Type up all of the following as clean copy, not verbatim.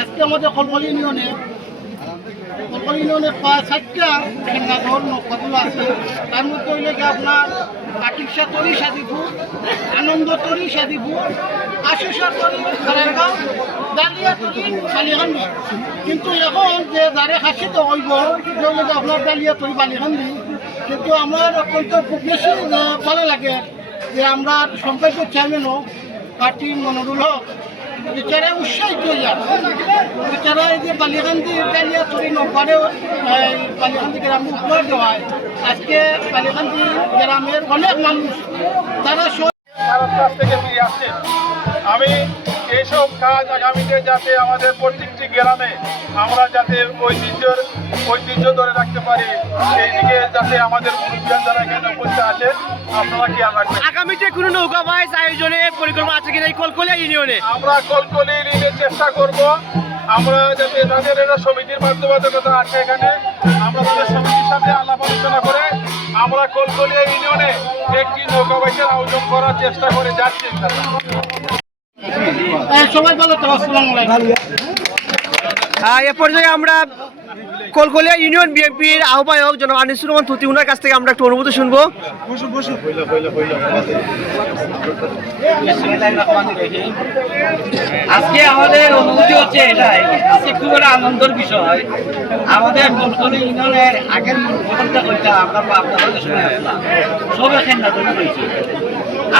আজকে আমাদের কলকলি ইউনিয়নে প্রায় 60টা খেলনাঘর নৌকাগুলো আছে। তার মধ্যে হইলে কি আপনার কাটিকসা তরি সাদিপুর, আনন্দ তরি সাদিপুর, আশিসা তরি খারারগাঁও, ডালিয়া তরি বালিখান্দি। কিন্তু এখন যে যারে খাসিতে হইব যেগুলো আপনার ডালিয়া তরি বালিখান্দি, কিন্তু আমার অত্যন্ত খুব বেশি ভালো লাগে যে আমরা সম্পর্ক চেয়ারম্যানও পার্টি মনোরুল হক বিচারা উৎসাহিত হইয়া বিচারা এই যে বালিখান্দি ডালিয়া তরি নৌকারেও বালিখান্দি গ্রামে উপহার দেওয়া হয়। আজকে বালিখান্দি গ্রামের অনেক মানুষ তারা কাজ থেকে ফিরে আসছে। আমি এইসব কাজ আগামীতে যাতে আমাদের প্রত্যেকটি গ্রামে আমরা যাতে ঐতিহ্য ধরে রাখতে পারি, সেই দিকে যাতে আমাদের মুরব্বিয়ান যারা এখানে উপস্থিত আছে আপনারা খেয়াল রাখবেন। আগামীতে কোনো নৌকা বাইচ আয়োজনের পরিকল্পনা আছে কিনা এই কলকলিয়া ইউনিয়নে? আমরা কলকলি ইউনিয়নের চেষ্টা করব, আমরা যাতে তাদের একটা সমিতির বাধ্যবাধকতা আছে এখানে, আমরা তাদের সমিতির সাথে আলাপ আলোচনা করে আমরা কলকলিয়া ইউনিয়নে একটি নৌকা বাইচের আয়োজন করার চেষ্টা করে যাচ্ছি। সবাই ভালো তো। আসসালামু আলাইকুম। এ পর্যায়ে আমরা কলকলিয়া ইউনিয়ন বিএনপির আহ্বায়ক জনাব আনিসুর রহমান তুতি উনার কাছ থেকে আমরা একটু অনুভূতি শুনবো। আজকে আমাদের অনুভূতি হচ্ছে এটাই, আজকে খুব একটা আনন্দের বিষয়। আমাদের কলকলি ইউনিয়নের আগের ঘটনা করতে আমরা আপনাদের শুনে আসলাম, সব এখানে তৈরি হয়েছে।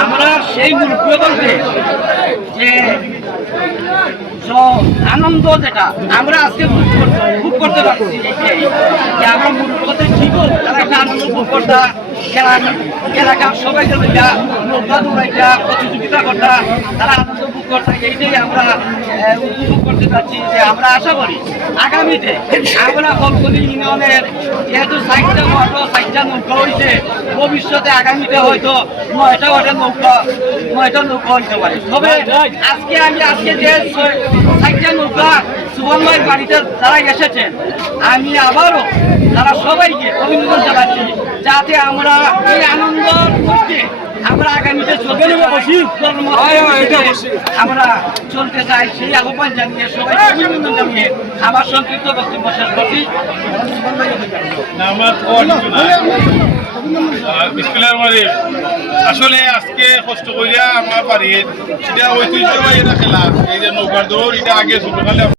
আমরা সেই মুরব্বী বলতে যে আনন্দ যেটা আমরা আজকে ভোগ করতে পারছি, এইটাই যে আমরা মুরব্বী ঠিক তারা একটা আনন্দ ভোগ করতা, এলাকার সবাই নৌকা দৌড়াইটা প্রতিযোগিতা করতা, তারা আনন্দ ভোগ করতে, এইটাই আমরা উপভোগ করতে পারছি। যে আমরা আশা করি আগামীতে আমরা কলকলি ইউনিয়নের যেহেতু 60টা নৌকা হয়েছে, ভবিষ্যতে আগামীতে হয়তো 9টা নৌকা হইতে পারে। তবে আজকে যে 60টা নৌকা সুবন ভাইয়ের বাড়িতে যারা এসেছেন, আমি আবারও তারা সবাইকে অভিনন্দন জানাচ্ছি, যাতে আমরা এই আনন্দের মধ্যে আমরা আগামীতে আমরা চলতে চাই, সেই আহ্বান জানিয়ে সবাইকে অভিনন্দন জানিয়ে আমার সংক্ষিপ্ত বক্তব্য শেষ করছি। আসলে আজকে কষ্ট করিয়া আমার বাড়ির এটা ঐতিহ্যবাহী এটা খেলা, এই যে নৌকার দৌড়, এটা আগে ছোটকালে